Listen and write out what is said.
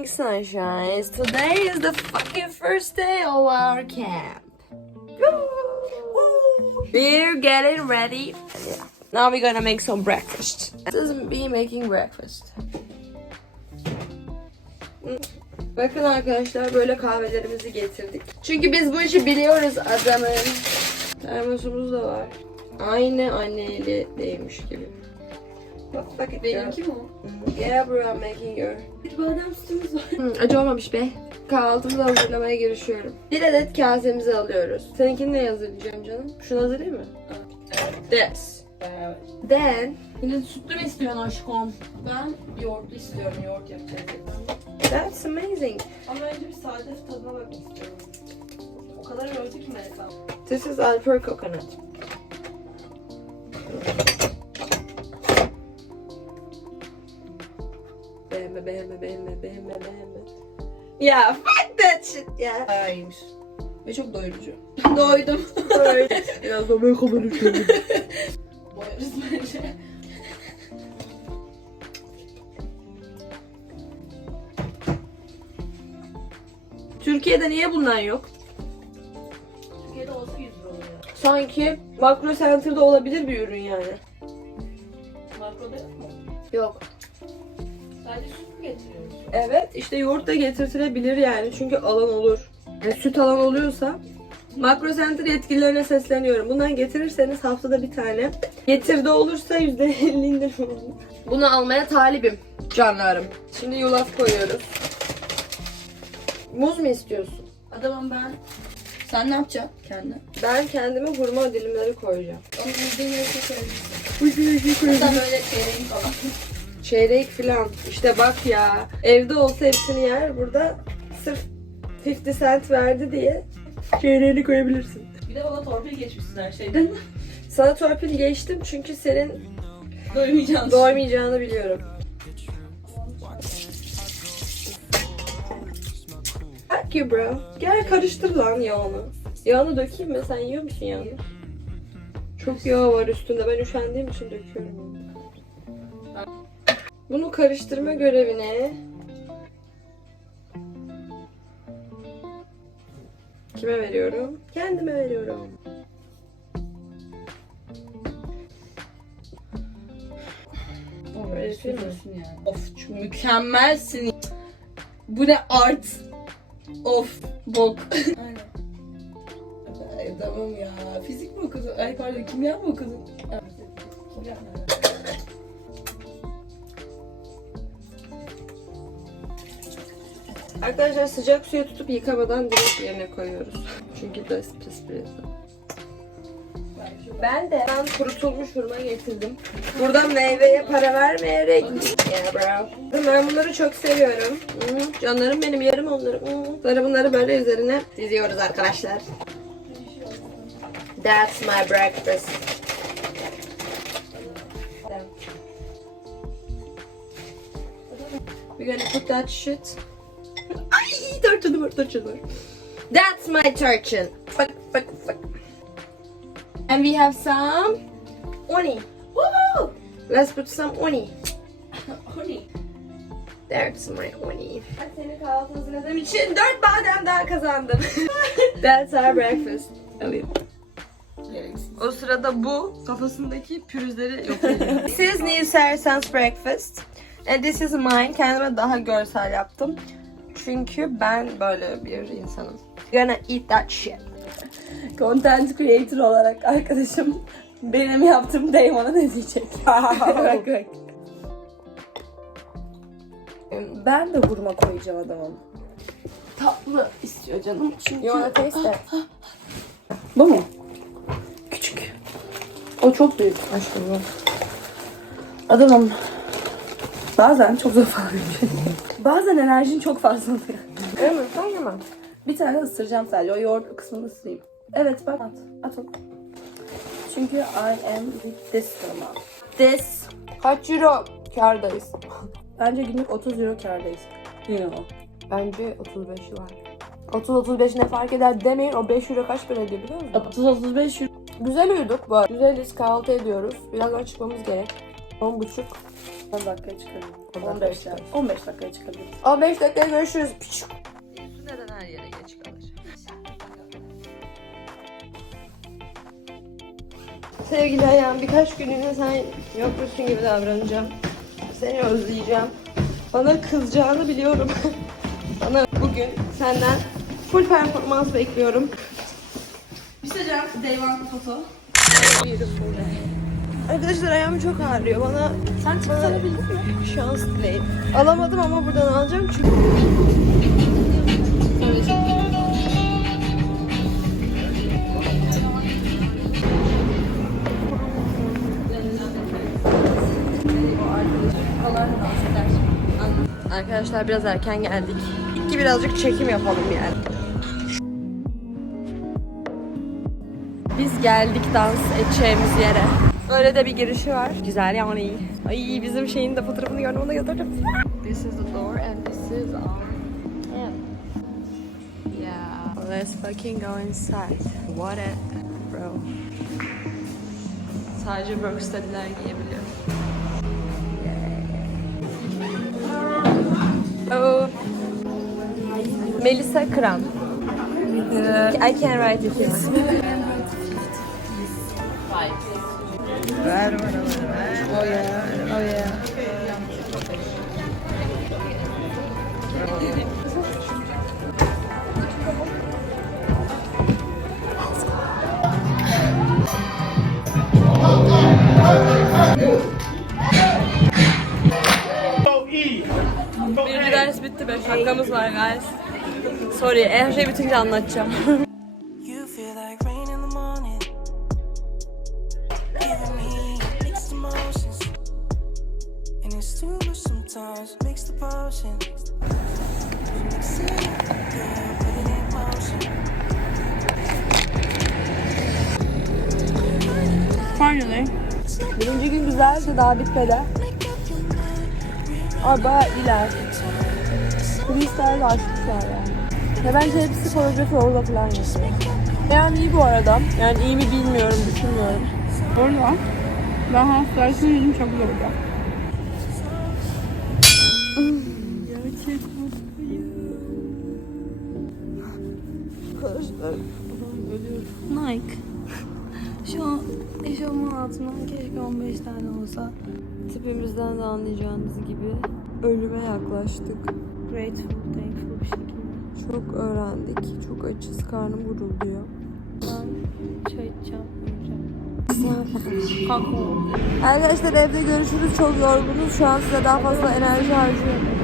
morning, sunshines. Today is the fucking first day of our camp. We're getting ready. Yeah. Now we're gonna make some breakfast. This is me making breakfast. Bakın arkadaşlar böyle kahvelerimizi getirdik. Çünkü biz bu işi biliyoruz adamın. Termosumuz da var. Aynı anneli değmiş gibi. Benimki mi o? Yeah bro I'm making your. Bir badem sütümüz var. Hı, acı olmamış be. Kahvaltımızı hazırlamaya girişiyorum. Bir adet kasemizi alıyoruz. Seninkini ne hazırlayacağım canım? Şunu hazırlayayım mı? This. Then. Yine sütlü mü istiyorsun aşkım? Ben yoğurtlu istiyorum. Yoğurt yapacağız. That's amazing. Ama önce bir sade tadına bakmak istiyorum. O kadar yoğurtlu ki Melisa. This is Alper coconut. Beğenme, beğenme, beğenme, beğenme. Ya fuck that shit ya. Bayağı iyiymiş. Ve çok doyurucu. Doydum. Biraz da ben kamerayı Boyarız bence. Türkiye'de niye bundan yok? Türkiye'de olsa 100 lira oluyor. Sanki Makro Center'da olabilir bir ürün yani. Makroda yok mu? Yok. Sadece süt Evet işte yoğurt da getirtilebilir yani çünkü alan olur. Yani süt alan oluyorsa Makro Center yetkililerine sesleniyorum. Bundan getirirseniz haftada bir tane. Getirde olursa %50 indirim olur. Bunu almaya talibim canlarım. Şimdi yulaf koyuyoruz. Muz mu istiyorsun? Adamım ben. Sen ne yapacaksın kendine? Ben kendime hurma dilimleri koyacağım. Onu bildiğin yere koyabilirsin. Hatta böyle çeyreğin falan. Çeyrek falan. İşte bak ya. Evde olsa hepsini yer. Burada sırf 50 cent verdi diye çeyreğini koyabilirsin. Bir de bana torpil geçmişsin her şeyden. Sana torpil geçtim çünkü senin Doymayacaksın. doymayacağını biliyorum. Thank you bro. Gel karıştır lan yağını. Yağını dökeyim mi? Sen yiyor musun yağını? Çok yağ var üstünde. Ben üşendiğim için döküyorum. Bunu karıştırma görevine kime veriyorum? Kendime veriyorum. Böyle söylüyorsun yani. Of çok mükemmelsin. Bu ne art. Of bok. Aynen. Ay, tamam ya. Fizik mi okudun? Ay pardon kimya mı okudun? Kimya mı? Arkadaşlar sıcak suya tutup yıkamadan direkt yerine koyuyoruz. Çünkü de pis bir Ben de ben kurutulmuş hurma getirdim. Burada meyveye para vermeyerek. Yeah bro. Ben bunları çok seviyorum. Hmm, Canlarım benim yerim onları. Hmm. Sonra bunları böyle üzerine diziyoruz arkadaşlar. That's my breakfast. We're gonna put that shit. Ay, tarçını var, tarçını var. That's my tarçın. Fuck, fuck, fuck. And we have some uni. Woohoo! Let's put some uni. O ne? There's my. Ben senin kahvaltı hazırladığım için dört badem daha kazandım. That's our breakfast. Alayım. O sırada bu kafasındaki pürüzleri yok ediyor. This is New Saracens breakfast. And this is mine. Kendime daha görsel yaptım. Çünkü ben böyle bir insanım. Gonna eat that shit. Content creator olarak arkadaşım benim yaptığım Damon'a ne diyecek? bak bak. Ben de hurma koyacağım adamım. Tatlı istiyor canım çünkü. You wanna taste it? Bu mu? Küçük. O çok büyük. Aşkım bu. Adamım. Bazen çok zor falan Bazen enerjin çok fazla oluyor. Mi? Sen yeme. Bir tane ısıracağım sadece. O yoğurt kısmını ısırayım. Evet bak at. At onu. Çünkü I am with this firma. This. Kaç euro kardayız? Bence günlük 30 euro kârdayız. Yine o. Bence 35 var. 30-35 ne fark eder demeyin. O 5 euro kaç para ediyor biliyor musun? 30-35 euro. Güzel uyuduk bu arada. Güzeliz kahvaltı ediyoruz. Birazdan çıkmamız gerek. 10.30. 10 dakikaya çıkabilirim. 15 dakika. 15 dakikaya çıkabilirim. 15 dakikaya görüşürüz. Piçik. Su neden her yere geç kalır? Sevgili Ayhan birkaç günlüğüne sen yokmuşsun gibi davranacağım. Seni özleyeceğim. Bana kızacağını biliyorum. Bana bugün senden full performans bekliyorum. Bir şey diyeceğim. Day one foto. Arkadaşlar ayağım çok ağrıyor. Bana Sen çıkıp alabildin mi? şans dileyin. Alamadım ama buradan alacağım çünkü Arkadaşlar biraz erken geldik. İki birazcık çekim yapalım yani. Biz geldik dans edeceğimiz yere. Böyle de bir girişi var. Güzel yani. Ay bizim şeyin de fotoğrafını gördüm da göstereceğim. This is the door and this is our camp. Yeah. Let's fucking go inside. What a bro. Sadece bro istediler giyebiliyorum. Oh. Melisa Kram. I can write it here. Ver, ver, ver. Oh yeah, oh yeah. Birinci ders bitti. 5 dakikamız var guys. Sorry, her şey bitince anlatacağım. Finally. Birinci gün güzeldi, daha bitmedi. Ama bayağı iler. Freestyle aşmışlar yani. Ya bence hepsi koreografi orada falan yapıyor. Yani iyi bu arada. Yani iyi mi bilmiyorum, düşünmüyorum. Orada. Ben half dersini yedim çok güzel Nike. Şu an eşofman altından keşke 15 tane olsa. Tipimizden de anlayacağınız gibi ölüme yaklaştık. Grateful, thankful bir şekilde. Çok öğrendik. Çok açız, karnım gurulduyor. Ben çay içeceğim. Arkadaşlar evde görüşürüz. Çok yorgunuz. Şu an size daha fazla enerji harcıyorum.